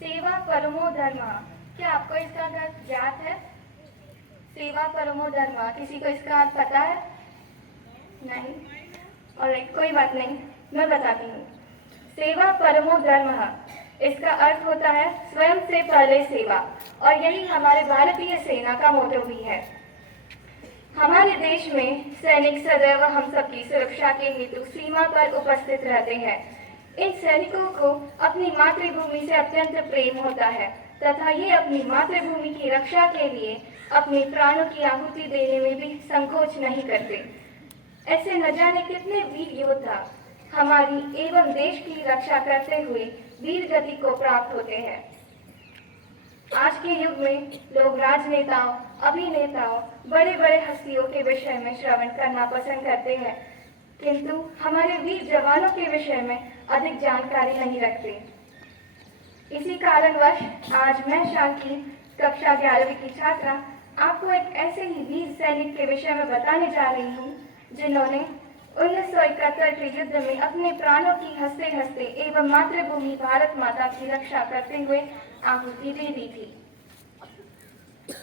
सेवा परमो धर्मः, क्या आपको इसका अर्थ ज्ञात है? सेवा परमो धर्मः, किसी को इसका अर्थ पता है? नहीं? और कोई बात नहीं, मैं बताती हूँ। सेवा परमो धर्मः, इसका अर्थ होता है स्वयं से पहले सेवा, और यही हमारे भारतीय सेना का मोटो भी है। हमारे देश में सैनिक सदैव हम सबकी सुरक्षा के हेतु सीमा पर उपस्थित रहते हैं। इन सैनिकों को अपनी मातृभूमि से अत्यंत प्रेम होता है तथा ये अपनी मातृभूमि की रक्षा के लिए अपने प्राणों की आहुति देने में भी संकोच नहीं करते। ऐसे न जाने कितने वीर योद्धा हमारी एवं देश की रक्षा करते हुए वीर गति को प्राप्त होते हैं। आज के युग में लोग राजनेताओं, अभिनेताओं, बड़े बड़े हस्तियों के विषय में श्रवण करना पसंद करते हैं, किंतु हमारे वीर जवानों के विषय में अधिक जानकारी नहीं रखते। इसी कारणवश आज मैं शांति कक्षा 11वीं की छात्रा आपको एक ऐसे ही वीर सैनिक के विषय में बताने जा रही हूँ जिन्होंने 1971 के युद्ध में अपने प्राणों की हंसते हंसते एवं मातृभूमि भारत माता की रक्षा करते हुए आहुति दे दी थी।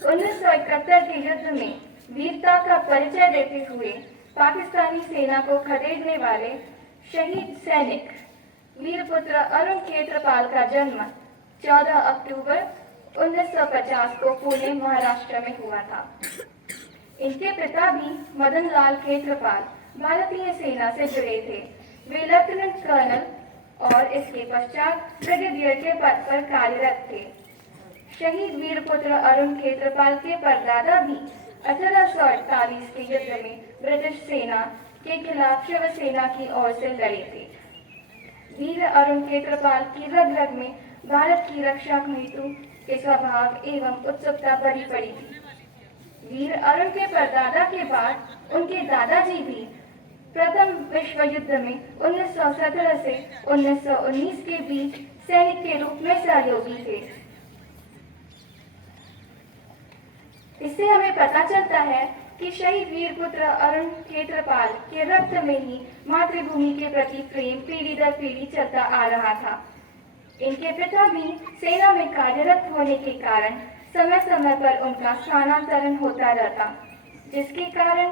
1971 के युद्ध में वीरता का परिचय देते हुए पाकिस्तानी सेना को खदेड़ने वाले शहीद सैनिक वीरपुत्र अरुण खेत्रपाल का जन्म 14 अक्टूबर 1950 को पुणे महाराष्ट्र में हुआ था। इनके पिता भी मदन लाल खेत्रपाल भारतीय सेना से जुड़े थे। वे लेफ्टिनेंट कर्नल और इसके पश्चात ब्रिगेडियर के पद पर कार्यरत थे। शहीद वीरपुत्र अरुण खेत्रपाल के परदादा भी 1848 के युद्ध में ब्रिटिश सेना के खिलाफ शिवसेना की ओर से लड़े थे। वीर अरुण खेत्रपाल की रग रग में भारत की रक्षा हेतु के स्वभाव एवं उत्सुकता भरी पड़ी थी। वीर अरुण के परदादा के बाद उनके दादाजी भी प्रथम विश्व युद्ध में 1917 से 1919 के बीच सैनिक के रूप में सहयोगी थे। इससे हमें पता चलता है कि शहीद वीरपुत्र अरुण खेत्रपाल के रक्त में ही मातृभूमि के प्रति प्रेम पीढ़ी दर पीढ़ी चलता आ रहा था। इनके पिता भी सेना में कार्यरत होने के कारण समय समय पर उनका स्थानांतरण होता रहता, जिसके कारण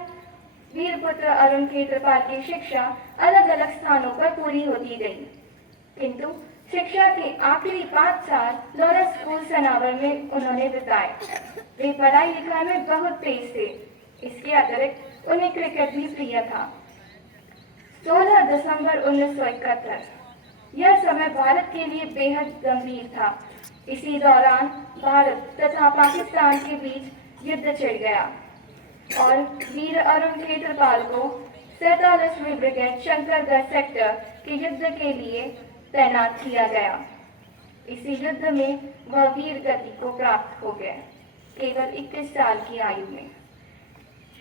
वीरपुत्र अरुण खेत्रपाल की शिक्षा अलग अलग स्थानों पर पूरी होती गई, किंतु शिक्षा के आखिरी 5 साल लॉरेंस स्कूल सनावर में उन्होंने बिताए। वे पढ़ाई लिखाई में बहुत तेज थे। इसके अतिरिक्त उन्हें क्रिकेट भी प्रिय था। 16 दिसंबर 1971, यह समय भारत के लिए बेहद गंभीर था। इसी दौरान भारत तथा पाकिस्तान के बीच युद्ध छिड़ गया और वीर अरुण खेत्रपाल को 47वीं ब्रिगेड शंकरगढ़ सेक्टर के युद्ध के लिए तैनात किया गया। इसी युद्ध में वह वीर गति को प्राप्त हो गए, केवल 21 साल की आयु में।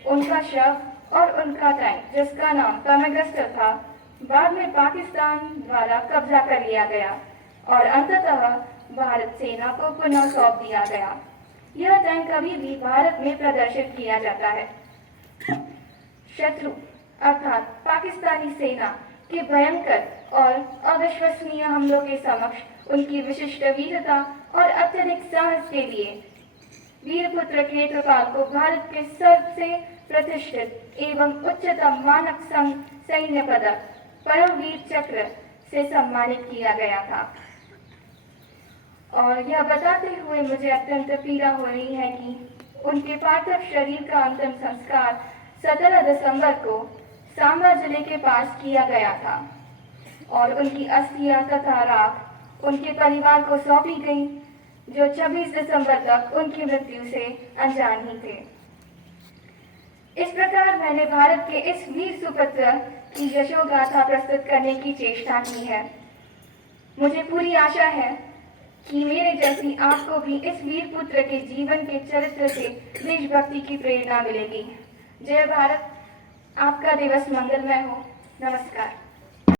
उनका शव और उनका टैंक, जिसका नाम तमेगस्टर था, बाद में पाकिस्तान द्वारा कब्जा कर लिया गया और अंततः भारत सेना को पुनः सौंप दिया गया। यह टैंक अभी भी भारत में प्रदर्शित किया जाता है। शत्रु अर्थात पाकिस्तानी सेना के भयंकर और अविश्वसनीय हमलों के समक्ष उनकी विशिष्ट वीरता और अत्यधिक साहस के लिए वीरपुत्र खेत्रपाल को भारत के सबसे प्रतिष्ठित एवं उच्चतम मानक संघ सैन्य पदक परमवीर चक्र से सम्मानित किया गया था। और यह बताते हुए मुझे अत्यंत पीड़ा हो रही है कि उनके पार्थिव शरीर का अंतिम संस्कार 17 दिसंबर को सांबा जिले के पास किया गया था और उनकी अस्थियां तथा राख उनके परिवार को सौंपी गई, जो 26 दिसंबर तक उनकी मृत्यु से अनजान ही थे। इस प्रकार मैंने भारत के इस वीर सुपुत्र की यशोगाथा प्रस्तुत करने की चेष्टा की है। मुझे पूरी आशा है कि मेरे जैसी आपको भी इस वीर पुत्र के जीवन के चरित्र से देशभक्ति की प्रेरणा मिलेगी। जय भारत। आपका दिवस मंगलमय हो। नमस्कार।